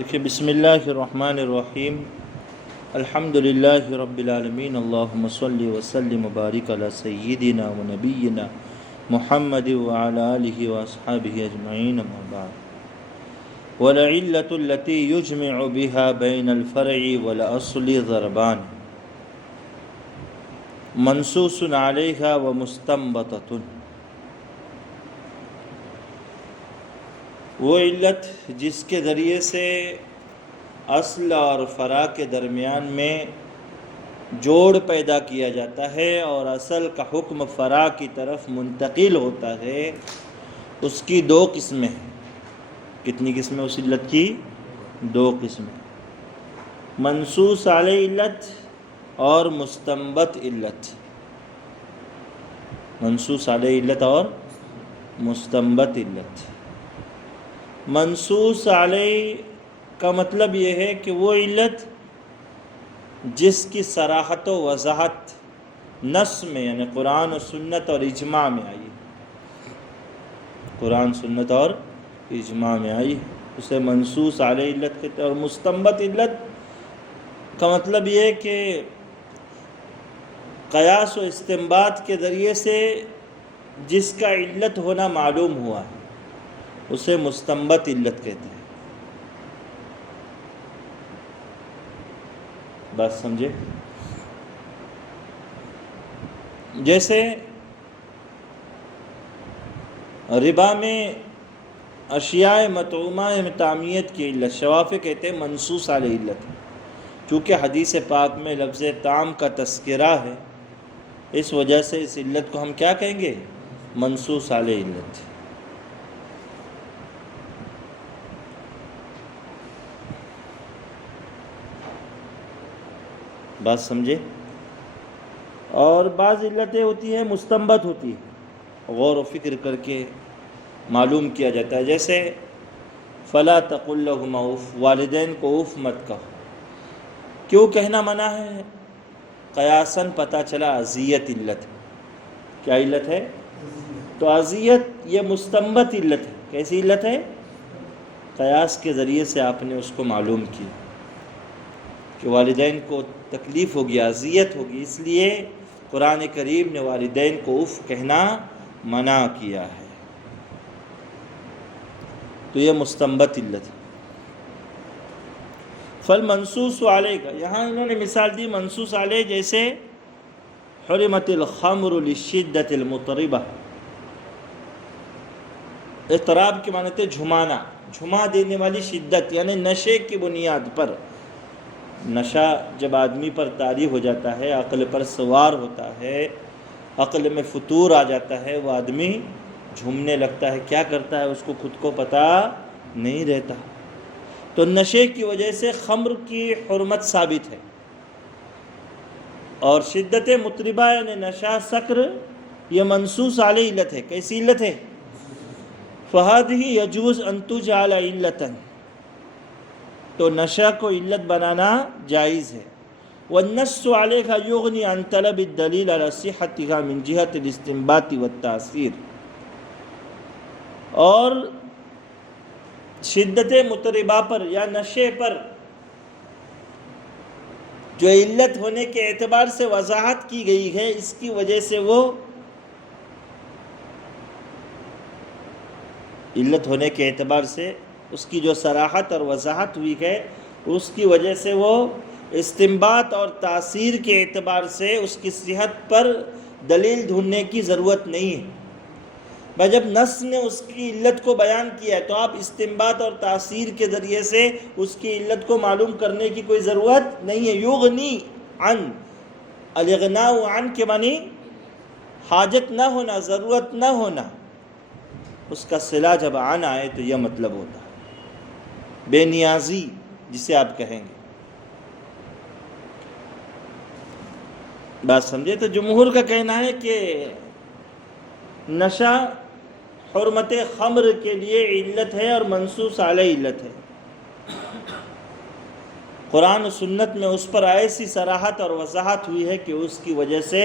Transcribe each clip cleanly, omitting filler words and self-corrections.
دیکھیے، بسم اللہ الرحمن الرحیم، الحمد للہ رب العالمین، اللہم صلی وسلم وبارک علی سیدنا و نبینا محمد وعلی آلہ واصحابہ اجمعین، اما بعد۔ والعلۃ التي يجمع بها بین الفرع والاصل ضربان، منصوص علیہا ومستنبطۃ۔ وہ علت جس کے ذریعے سے اصل اور فرع کے درمیان میں جوڑ پیدا کیا جاتا ہے اور اصل کا حکم فرع کی طرف منتقل ہوتا ہے، اس کی دو قسمیں ہیں۔ کتنی قسمیں اس علت کی؟ دو قسمیں، منصوص علیہ علت اور مستنبط علت۔ منصوص علیہ علت اور مستنبط علت۔ منصوص علیہ کا مطلب یہ ہے کہ وہ علت جس کی صراحت و وضاحت نص میں، یعنی قرآن و سنت اور اجماع میں آئی، قرآن سنت اور اجماع میں آئی، اسے منصوص علیہ علت کہتے ہیں۔ اور مستنبط علت کا مطلب یہ ہے کہ قیاس و استنباط کے ذریعے سے جس کا علت ہونا معلوم ہوا ہے، اسے مستنبط علت کہتے ہیں۔ بات سمجھے؟ جیسے ربا میں اشیاء مطعومہ مطعمیت کی علت، شوافع کہتے ہیں منصوص علیہ علت، چونکہ حدیث پاک میں لفظ طعام کا تذکرہ ہے، اس وجہ سے اس علت کو ہم کیا کہیں گے؟ منصوص علیہ علت۔ بات سمجھے؟ اور بعض علتیں ہوتی ہیں مستنبط ہوتی ہیں، غور و فکر کر کے معلوم کیا جاتا ہے۔ جیسے فلا تقل لہما اف، والدین کو اف مت کہو۔ کیوں کہنا منع ہے؟ قیاساً پتہ چلا اذیت علت ہے۔ کیا علت ہے؟ تو اذیت یہ مستنبط علت ہے۔ کیسی علت ہے؟ قیاس کے ذریعے سے آپ نے اس کو معلوم کیا کہ والدین کو تکلیف ہوگی، اذیت ہوگی، اس لیے قرآن کریم نے والدین کو اف کہنا منع کیا ہے، تو یہ مستنبط علت ہے۔ فالمنصوص علیہ کا یہاں انہوں نے مثال دی منصوص علیہ، جیسے حرمت الخمر للشدۃ المطربہ۔ اضطراب کے معنی تھے جھمانا، جھما دینے والی شدت، یعنی نشے کی بنیاد پر۔ نشہ جب آدمی پر طاری ہو جاتا ہے، عقل پر سوار ہوتا ہے، عقل میں فطور آ جاتا ہے، وہ آدمی جھومنے لگتا ہے، کیا کرتا ہے اس کو خود کو پتہ نہیں رہتا۔ تو نشے کی وجہ سے خمر کی حرمت ثابت ہے، اور شدت مطربہ یعنی نشہ سکر یہ منصوص علیہ علت ہے۔ کیسی علت ہے؟ فَهَذِهِ يَجُوزُ أَن تُجْعَلَ عِلَّةً، تو نشہ کو علت بنانا جائز ہے۔ وَالنَّصُّ عَلَيْهَا يُغْنِي عَن طَلَبِ الدَّلِيلِ عَلَى صِحَّتِهَا مِنْ جِهَةِ الاستنباط والتأثير۔ اور شدت مطربہ پر یا نشے پر جو علت ہونے کے اعتبار سے وضاحت کی گئی ہے، اس کی وجہ سے وہ علت ہونے کے اعتبار سے اس کی جو صراحت اور وضاحت ہوئی ہے، اس کی وجہ سے وہ استنباط اور تاثیر کے اعتبار سے اس کی صحت پر دلیل ڈھونڈنے کی ضرورت نہیں ہے۔ بھائی جب نص نے اس کی علت کو بیان کیا ہے، تو آپ استنباط اور تاثیر کے ذریعے سے اس کی علت کو معلوم کرنے کی کوئی ضرورت نہیں ہے۔ یغنی عن، الاغناء عن کے معنی حاجت نہ ہونا، ضرورت نہ ہونا، اس کا صلہ جب عن آئے تو یہ مطلب ہوتا ہے بے نیازی، جسے آپ کہیں گے۔ بات سمجھے؟ تو جمہور کا کہنا ہے کہ نشہ حرمت خمر کے لیے علت ہے اور منصوص علیہ علت ہے۔ قرآن و سنت میں اس پر ایسی صراحت اور وضاحت ہوئی ہے کہ اس کی وجہ سے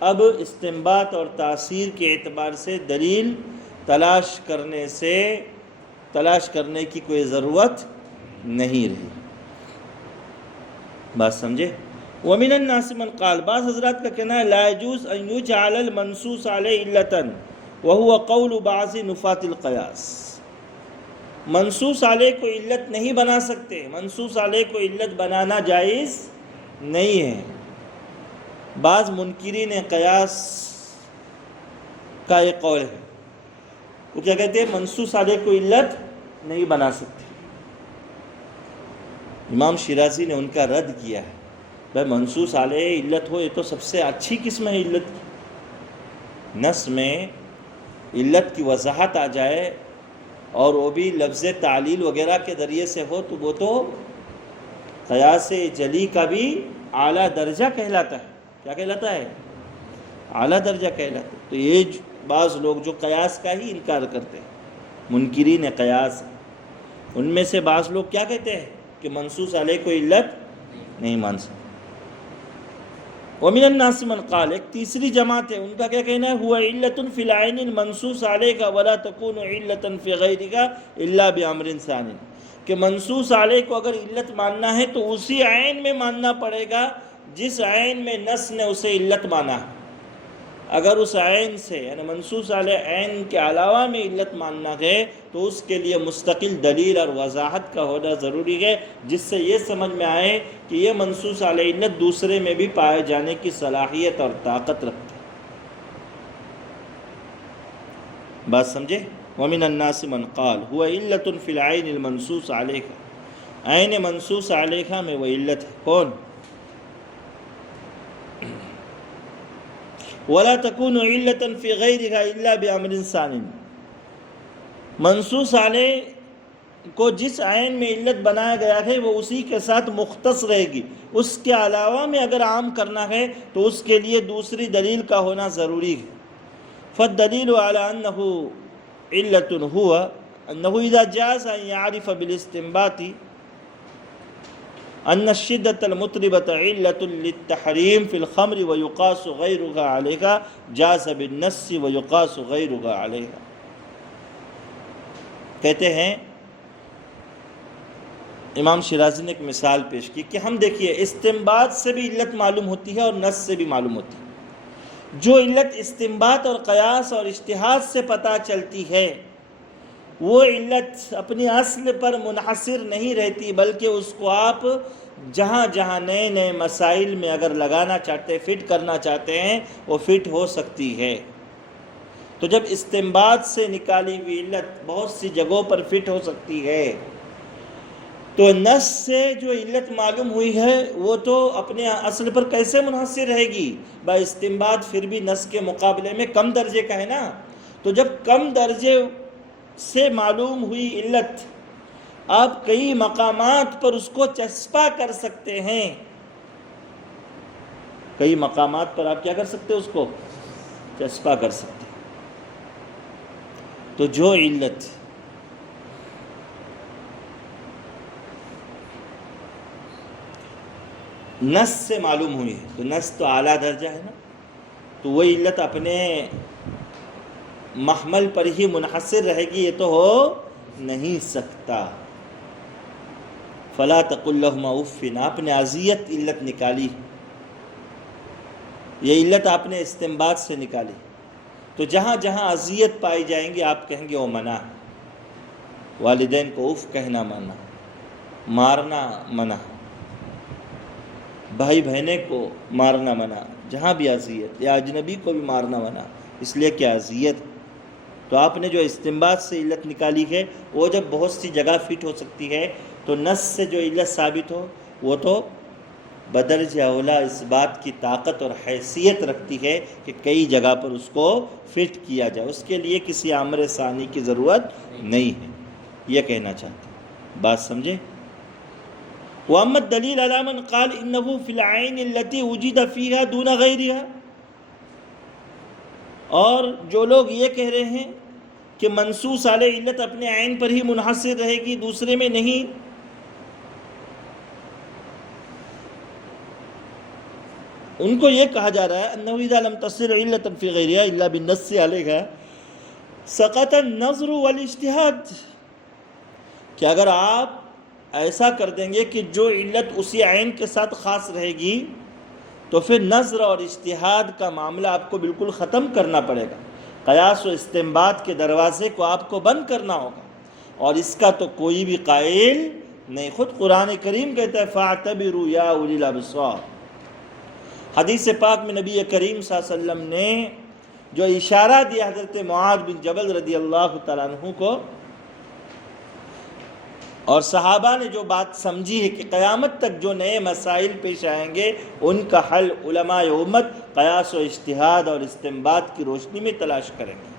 اب استنباط اور تاثیر کے اعتبار سے دلیل تلاش کرنے کی کوئی ضرورت نہیں رہی۔ بات سمجھے؟ وَمِنَ النَّاسِ مَنْ قَالَ، بعض حضرات کا کہنا ہے لا يجوز ان يجعل المنصوص علیہ علتاً وهو قول بعض نفاة القیاس، منصوص علیہ کو علت نہیں بنا سکتے، منصوص علیہ کو علت بنانا جائز نہیں ہے۔ بعض منکرین قیاس کا ایک قول ہے، وہ کیا کہتے ہیں؟ منصوص علیہ کو علت نہیں بنا سکتے۔ امام شیرازی نے ان کا رد کیا ہے، بھائی منصوص علیہ علت ہو یہ تو سب سے اچھی قسم ہے علت کی، نص میں علت کی وضاحت آ جائے اور وہ بھی لفظ تعلیل وغیرہ کے ذریعے سے ہو تو وہ تو قیاس جلی کا بھی اعلیٰ درجہ کہلاتا ہے۔ کیا کہلاتا ہے؟ اعلیٰ درجہ کہلاتا ہے۔ تو یہ بعض لوگ جو قیاس کا ہی انکار کرتے ہیں، منکرین قیاس، ان میں سے بعض لوگ کیا کہتے ہیں کہ منصوص علیہ کو علت نہیں مان سکتے۔ وَمِنَ النَّاسِ مَنْ قَالَ، ایک تیسری جماعت ہے، ان کا کیا کہنا ہے؟ هُوَ عِلَّةٌ فِي الْعَيْنِ الْمَنْصُوص عَلَيْهَا وَلَا تَكُونُ عِلَّةً فِي غَيْرِهَا إِلَّا بِأَمْرٍ ثَانٍ، کہ منصوص علیہ کو اگر علت ماننا ہے تو اسی عین میں ماننا پڑے گا جس عین میں نص نے اسے علت مانا ہے۔ اگر اس عین سے یعنی منصوص علیہ عین کے علاوہ میں علت ماننا ہے تو اس کے لیے مستقل دلیل اور وضاحت کا ہونا ضروری ہے، جس سے یہ سمجھ میں آئے کہ یہ منصوص علیہ علت دوسرے میں بھی پائے جانے کی صلاحیت اور طاقت رکھتی ہے۔ بات سمجھے؟ وَمِنَ النَّاسِ مَنْ قَالَ هُوَ عِلَّةٌ فِي الْعَيْنِ الْمَنْصُوص عَلَيْهَا، عین منصوص علیہ میں وہ علت ہے۔ کون؟ وَلَا تَكُونُ عِلَّةً فِي غَيْرِهَا إِلَّا بِأَمْرٍ ثَانٍ، منصوص علیہ کو جس عین میں علت بنایا گیا ہے وہ اسی کے ساتھ مختص رہے گی، اس کے علاوہ میں اگر عام کرنا ہے تو اس کے لیے دوسری دلیل کا ہونا ضروری ہے۔ فالدلیل علی انہ علت ہوا انہ اذا جاز ان یعرف بالاستنباط ان الشدۃ المطربۃ علت للتحریم فی الخمر ویقاس غیرها علیہا جاز بالنص ویقاس غیرها علیہا۔ کہتے ہیں امام شیرازی نے ایک مثال پیش کی کہ ہم دیکھیے استنباط سے بھی علت معلوم ہوتی ہے اور نص سے بھی معلوم ہوتی ہے۔ جو علت استنباط اور قیاس اور اجتہاد سے پتہ چلتی ہے وہ علت اپنی اصل پر منحصر نہیں رہتی، بلکہ اس کو آپ جہاں جہاں نئے نئے مسائل میں اگر لگانا چاہتے ہیں، فٹ کرنا چاہتے ہیں، وہ فٹ ہو سکتی ہے۔ تو جب استنباط سے نکالی ہوئی علت بہت سی جگہوں پر فٹ ہو سکتی ہے تو نص سے جو علت معلوم ہوئی ہے وہ تو اپنے اصل پر کیسے منحصر رہے گی؟ با استنباط پھر بھی نص کے مقابلے میں کم درجے کا ہے نا۔ تو جب کم درجے سے معلوم ہوئی علت آپ کئی مقامات پر اس کو چسپاں کر سکتے ہیں، کئی مقامات پر آپ کیا کر سکتے ہیں؟ اس کو چسپاں کر سکتے ہیں۔ تو جو علت نص سے معلوم ہوئی ہے تو نص تو اعلیٰ درجہ ہے نا، تو وہ علت اپنے محمل پر ہی منحصر رہے گی، یہ تو ہو نہیں سکتا۔ فلا تقل لهما اف، آپ نے اذیت علت نکالی، یہ علت آپ نے استنباط سے نکالی، تو جہاں جہاں اذیت پائی جائیں گی آپ کہیں گے وہ منع ہے۔ والدین کو اف کہنا منع، مارنا منع، بھائی بہنیں کو مارنا منع، جہاں بھی اذیت، یا اجنبی کو بھی مارنا منع، اس لیے کہ اذیت۔ تو آپ نے جو استنباط سے علت نکالی ہے وہ جب بہت سی جگہ فٹ ہو سکتی ہے تو نص سے جو علت ثابت ہو وہ تو بدرجہ اولا اس بات کی طاقت اور حیثیت رکھتی ہے کہ کئی جگہ پر اس کو فٹ کیا جائے، اس کے لیے کسی امر ثانی کی ضرورت نہیں ہے، یہ کہنا چاہتے ہیں۔ بات سمجھے؟ وَأَمَّا الدَّلِيلُ عَلَى مَنْ قَالَ إِنَّهُ فِي الْعَيْنِ الَّتِي وُجِدَ فِيهَا دُونَ غَيْرِهَا، اور جو لوگ یہ کہہ رہے ہیں کہ منصوص علیہ علت اپنے عین پر ہی منحصر رہے گی، دوسرے میں نہیں، ان کو یہ کہا جا رہا ہے أَنَّهُ إِذَا لَمْ تَصِرْ عِلَّةً فِي غَيْرِهَا إِلَّا بِالنَّصِّ عَلَيْهَا سَقَطَ النَّظْرُ وَالِاجْتِهَادُ، کہ اگر آپ ایسا کر دیں گے کہ جو علت اسی عین کے ساتھ خاص رہے گی تو پھر نظر اور اجتہاد کا معاملہ آپ کو بالکل ختم کرنا پڑے گا، قیاس و استنباط کے دروازے کو آپ کو بند کرنا ہوگا، اور اس کا تو کوئی بھی قائل نہیں۔ خود قرآن کریم کہتا ہے فَاعْتَبِرُوا يَا أُولِي الْأَبْصَارِ۔ حدیث پاک میں نبی کریم صلی اللہ علیہ وسلم نے جو اشارہ دیا حضرت معاذ بن جبل رضی اللہ تعالیٰ عنہ کو، اور صحابہ نے جو بات سمجھی ہے کہ قیامت تک جو نئے مسائل پیش آئیں گے ان کا حل علماء امت قیاس و اجتہاد اور استنباط کی روشنی میں تلاش کریں گے۔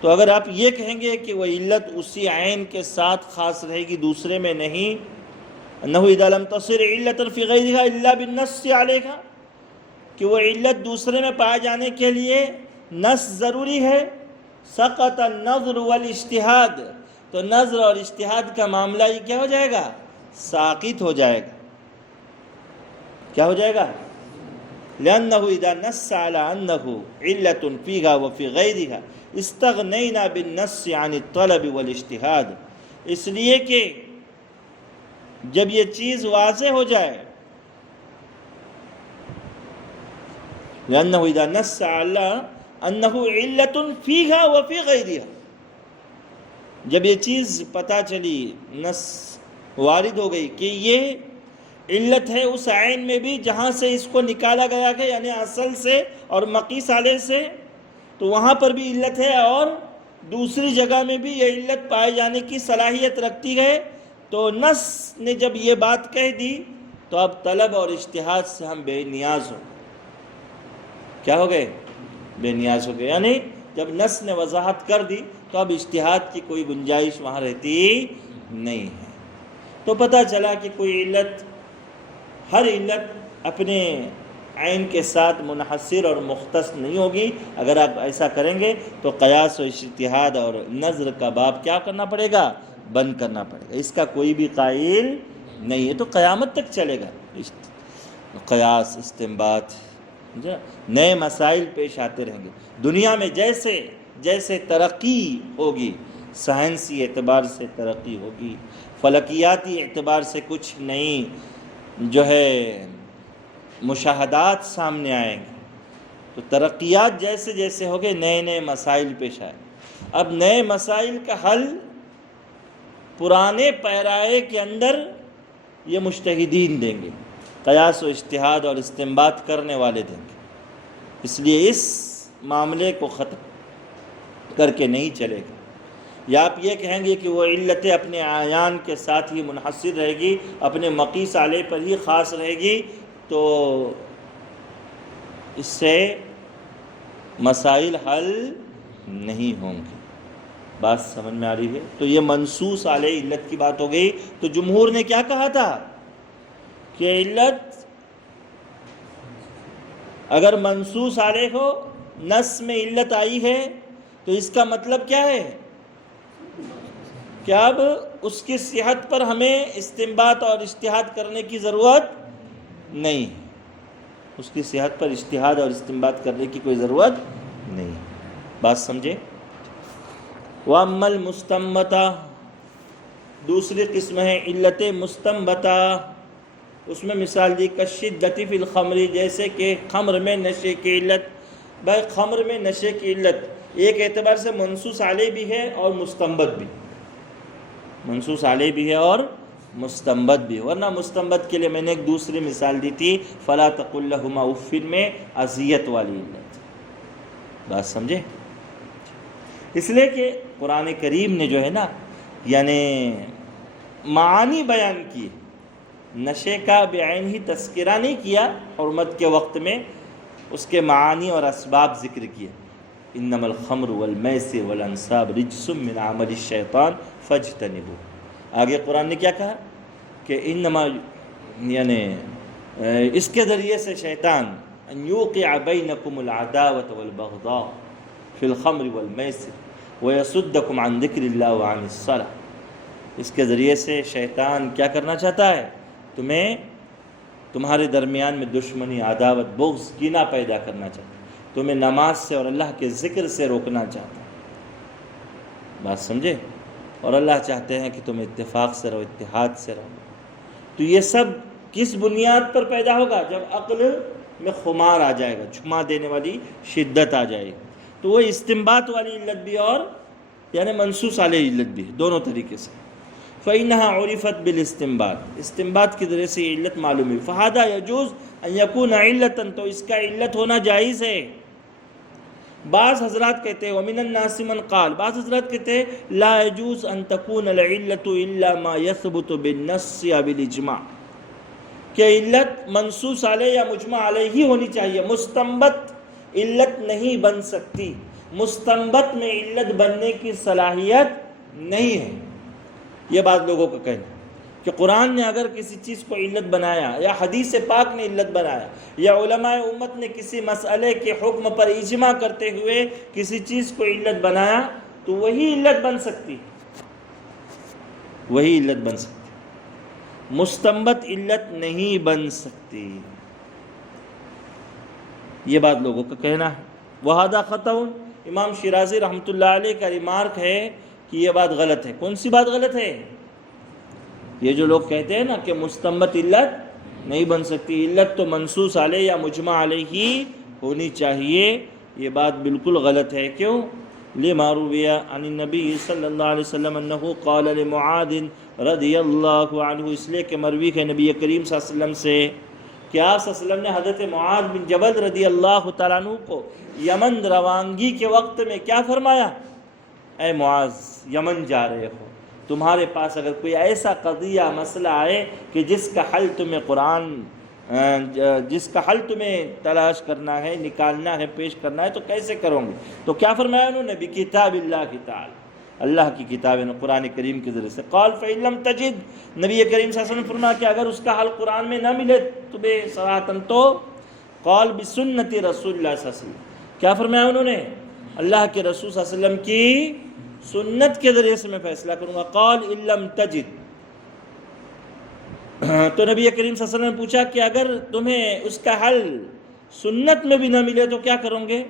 تو اگر آپ یہ کہیں گے کہ وہ علت اسی عین کے ساتھ خاص رہے گی، دوسرے میں نہیں، انہو اذا لم تصر علت فی غیرہا الا بالنص علیہا، کہ وہ علت دوسرے میں پائے جانے کے لیے نص ضروری ہے، سقط النظر والاجتہاد، تو نظر اور اجتہاد کا معاملہ یہ کیا ہو جائے گا؟ ساقط ہو جائے گا۔ کیا ہو جائے گا؟ لأنه اذا نص على انه علت فيها وفي غيرها استغنينا بالنص عن الطلب والاجتهاد، اس لیے کہ جب یہ چیز واضح ہو جائے، لأنه اذا نص على انه علت فيها وفي غيرها، جب یہ چیز پتہ چلی، نص وارد ہو گئی کہ یہ علت ہے اس عین میں بھی جہاں سے اس کو نکالا گیا ہے، یعنی اصل سے اور مقیس علیہ سے، تو وہاں پر بھی علت ہے اور دوسری جگہ میں بھی یہ علت پائے جانے کی صلاحیت رکھتی ہے، تو نص نے جب یہ بات کہہ دی تو اب طلب اور اجتہاد سے ہم بے نیاز ہو، کیا ہو گئے؟ بے نیاز ہو گئے، یعنی جب نص نے وضاحت کر دی تو اب اجتہاد کی کوئی گنجائش وہاں رہتی نہیں ہے۔ تو پتہ چلا کہ کوئی علت، ہر علت اپنے عین کے ساتھ منحصر اور مختص نہیں ہوگی۔ اگر آپ ایسا کریں گے تو قیاس و اجتہاد اور نظر کا باب کیا کرنا پڑے گا؟ بند کرنا پڑے گا، اس کا کوئی بھی قائل نہیں ہے، تو قیامت تک چلے گا قیاس استنباط، نئے مسائل پیش آتے رہیں گے۔ دنیا میں جیسے جیسے ترقی ہوگی، سائنسی اعتبار سے ترقی ہوگی، فلکیاتی اعتبار سے کچھ نئی جو ہے مشاہدات سامنے آئیں گے، تو ترقیات جیسے جیسے ہوگے نئے نئے مسائل پیش آئیں۔ اب نئے مسائل کا حل پرانے پیرائے کے اندر یہ مجتہدین دیں گے، قیاس و اجتہاد اور استنباط کرنے والے دیں گے، اس لیے اس معاملے کو ختم کر کے نہیں چلے گا۔ یا آپ یہ کہیں گے کہ وہ علتیں اپنے اعیان کے ساتھ ہی منحصر رہے گی، اپنے مقیس علیہ پر ہی خاص رہے گی، تو اس سے مسائل حل نہیں ہوں گے۔ بات سمجھ میں آ رہی ہے؟ تو یہ منصوص علیہ علت کی بات ہو گئی۔ تو جمہور نے کیا کہا تھا کہ علت اگر منصوص علیہ ہو، نص میں علت آئی ہے، تو اس کا مطلب کیا ہے کہ اب اس کی صحت پر ہمیں استنباط اور اجتہاد کرنے کی ضرورت نہیں ہے، اس کی صحت پر اجتہاد اور استنباط کرنے کی کوئی ضرورت نہیں۔ بات سمجھے؟ وَأَمَّا الْمُسْتَنبَطَةُ، دوسری قسم ہے علت مستنبطہ، اس میں مثال دی کالشدۃ فی الخمر، جیسے کہ خمر میں نشے کی علت۔ بھائی خمر میں نشے کی علت ایک اعتبار سے منصوص علیہ بھی ہے اور مستنبط بھی، منصوص علیہ بھی ہے اور مستنبط بھی، ورنہ مستنبط کے لیے میں نے ایک دوسری مثال دی تھی فَلَا تَقُلْ لَهُمَا اُفٍّ میں اذیت والی علت۔ بات سمجھے؟ اس لیے کہ قرآن کریم نے جو ہے نا یعنی معانی بیان کی، نشے کا بعین ہی تذکرہ نہیں کیا، حرمت کے وقت میں اس کے معانی اور اسباب ذکر کیے۔ انما الخمر والمیسر والانصاب رجس من عمل الشیطان فاجتنبوہ۔ آگے قرآن نے کیا کہا کہ انما یعنی اس کے ذریعے سے شیطان ان یوقع بینکم العداوۃ والبغضاء فی الخمر والمیسر ویصدکم عن ذکر اللہ وعن الصلاۃ، اس کے ذریعے سے شیطان کیا کرنا چاہتا ہے؟ تمہارے درمیان میں دشمنی، عداوت، بغض، کینہ پیدا کرنا چاہتا ہے، تمہیں نماز سے اور اللہ کے ذکر سے روکنا چاہتا ہے۔ بات سمجھے؟ اور اللہ چاہتے ہیں کہ تم اتفاق سے رہو، اتحاد سے رہو۔ تو یہ سب کس بنیاد پر پیدا ہوگا؟ جب عقل میں خمار آ جائے گا، جھما دینے والی شدت آ جائے گی، تو وہ استنباط والی علت بھی اور یعنی منصوص علیہ علت بھی، دونوں طریقے سے۔ فَإِنَّهَا عُرِفَتْ بِالْاِسْتِنبَاط، استنباط کے ذریعے سے یہ علت معلوم ہے۔ فَهَذَا يَجُوزُ أَن يَكُونَ عِلَّةً، تو اس کا علت ہونا جائز ہے۔ بعض حضرات کہتے ہیں وَمِنَ النَّاسِ مَنْ قَالَ، بعض حضرات کہتے ہیں لَا يَجُوزُ أَن تَكُونَ الْعِلَّةُ إِلَّا مَا يَثْبُتُ بِالنَّصِّ یا بِالْإِجْمَاعِ، کہ علت منصوص علیہ یا مجمع علیہ ہی ہونی چاہیے، مستنبط علت نہیں بن سکتی، مستنبط میں علت بننے کی صلاحیت نہیں ہے۔ یہ بات لوگوں کا کہنا کہ قرآن نے اگر کسی چیز کو علت بنایا، یا حدیث پاک نے علت بنایا، یا علماء امت نے کسی مسئلے کے حکم پر اجماع کرتے ہوئے کسی چیز کو علت بنایا، تو وہی علت بن سکتی، وہی علت بن سکتی، مستنبط علت نہیں بن سکتی۔ یہ بات لوگوں کا کہنا ہے۔ وَهَذَا خَطَأٌ، امام شیرازی رحمۃ اللہ علیہ کا ریمارک ہے کہ یہ بات غلط ہے۔ کون سی بات غلط ہے؟ یہ جو لوگ کہتے ہیں نا کہ مستنبط علت نہیں بن سکتی، علت تو منصوص علیہ یا مجمع علیہ ہی ہونی چاہیے، یہ بات بالکل غلط ہے۔ کیوں؟ لِمَا رُوِيَ عَنِ النَّبِيِّ صلی اللہ علیہ وسلم انہ قال لمعاذ رضی اللہ عنہ، اس لیے کہ مروی ہے نبی کریم صلی اللہ علیہ وسلم سے کہ آپ صلی اللہ علیہ وسلم نے حضرت معاذ بن جبل رضی اللہ تعالیٰ عنہ کو یمن روانگی کے وقت میں کیا فرمایا؟ اے معاذ، یمن جا رہے ہو، تمہارے پاس اگر کوئی ایسا قضیہ مسئلہ آئے کہ جس کا حل تمہیں تلاش کرنا ہے، نکالنا ہے، پیش کرنا ہے، تو کیسے کرو گے؟ تو کیا فرمایا انہوں نے؟ بکتاب اللہ تعالی، اللہ کی کتاب قرآن کریم کے ذریعے سے۔ قال فإن لم تجد، نبی کریم صلی اللہ علیہ وسلم نے فرمایا کہ اگر اس کا حل قرآن میں نہ ملے تمہیں صراحتاً، تو قال بسنت رسول اللہ صلی اللہ علیہ وسلم، کیا فرمایا انہوں نے؟ اللہ کے رسول صلی اللہ علیہ وسلم کی سنت کے ذریعے سے میں فیصلہ کروں گا۔ قال ان لم تجد، تو نبی کریم صلی اللہ علیہ وسلم نے پوچھا کہ اگر تمہیں اس کا حل سنت میں بھی نہ ملے تو کیا کروں گے؟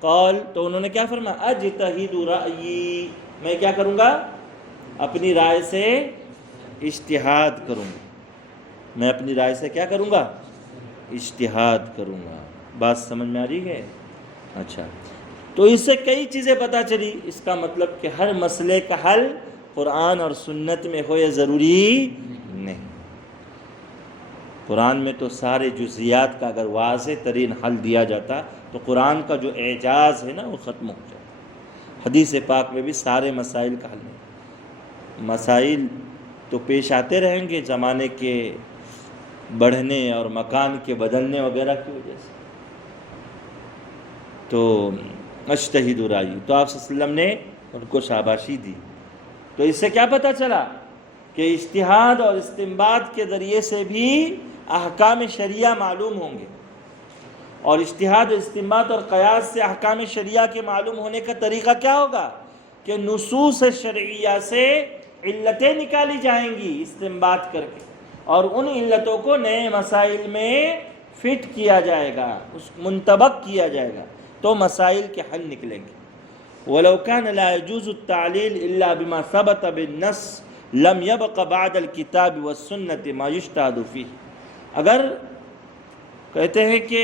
قال، تو انہوں نے کیا فرمایا؟ اجتہد رأیی، میں کیا کروں گا؟ اپنی رائے سے اجتہاد کروں گا، میں اپنی رائے سے کیا کروں گا؟ اجتہاد کروں گا۔ بات سمجھ میں آ رہی ہے؟ اچھا، تو اس سے کئی چیزیں پتہ چلی۔ اس کا مطلب کہ ہر مسئلے کا حل قرآن اور سنت میں ہو یہ ضروری نہیں۔ قرآن میں تو سارے جزیات کا اگر واضح ترین حل دیا جاتا تو قرآن کا جو اعجاز ہے نا وہ ختم ہو جاتا۔ حدیث پاک میں بھی سارے مسائل کا حل ہے۔ مسائل تو پیش آتے رہیں گے زمانے کے بڑھنے اور مکان کے بدلنے وغیرہ کی وجہ سے، تو اجتہد رأیی، تو آپ صلی اللہ علیہ وسلم نے ان کو شاباشی دی۔ تو اس سے کیا پتہ چلا کہ اجتہاد اور استنباط کے ذریعے سے بھی احکام شریعہ معلوم ہوں گے، اور اجتہاد، استنباط اور قیاس سے احکام شریعہ کے معلوم ہونے کا طریقہ کیا ہوگا کہ نصوص شرعیہ سے علتیں نکالی جائیں گی استنباط کر کے، اور ان علتوں کو نئے مسائل میں فٹ کیا جائے گا، اس منطبق کیا جائے گا، تو مسائل کے حل نکلیں گے۔ وَلَوْ كَانَ لَا يَجُوزُ التَّعْلِيلُ إِلَّا بِمَا ثَبَتَ بِالنَّصِّ لَمْ يَبْقَ بَعْدَ الْكِتَابِ وَالسُّنَّةِ مَا يُجْتَهَدُ فِيهِ، اگر کہتے ہیں کہ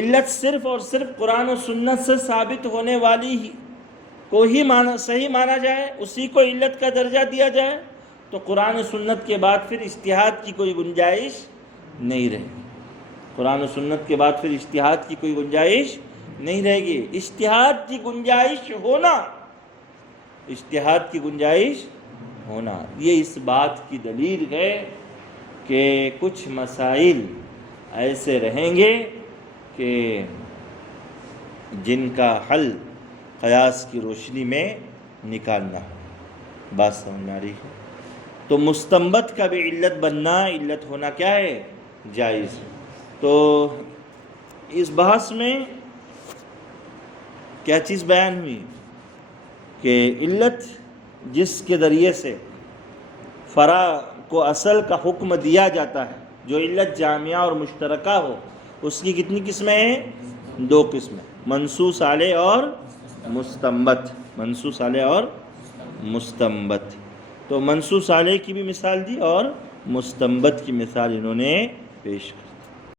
علت صرف اور صرف قرآن و سنت سے ثابت ہونے والی کو ہی صحیح مانا جائے، اسی کو علت کا درجہ دیا جائے، تو قرآن و سنت کے بعد پھر اجتہاد کی کوئی گنجائش نہیں رہے گی۔ قرآن و سنت کے بعد پھر اجتہاد کی کوئی گنجائش نہیں رہے گی۔ اجتہاد کی گنجائش ہونا، اجتہاد کی گنجائش ہونا، یہ اس بات کی دلیل ہے کہ کچھ مسائل ایسے رہیں گے کہ جن کا حل قیاس کی روشنی میں نکالنا ہے۔ بات سمجھ میں آ رہی ہے؟ تو مستنبط کا بھی علت بننا، علت ہونا کیا ہے؟ جائز۔ تو اس بحث میں کیا چیز بیان ہوئی کہ علت جس کے ذریعے سے فرع کو اصل کا حکم دیا جاتا ہے، جو علت جامعہ اور مشترکہ ہو، اس کی کتنی قسمیں ہیں؟ دو قسمیں، منصوص علیہ اور مستنبط، منصوص علیہ اور مستنبت. تو منصوص علیہ کی بھی مثال دی اور مستنبت کی مثال انہوں نے پیش کی.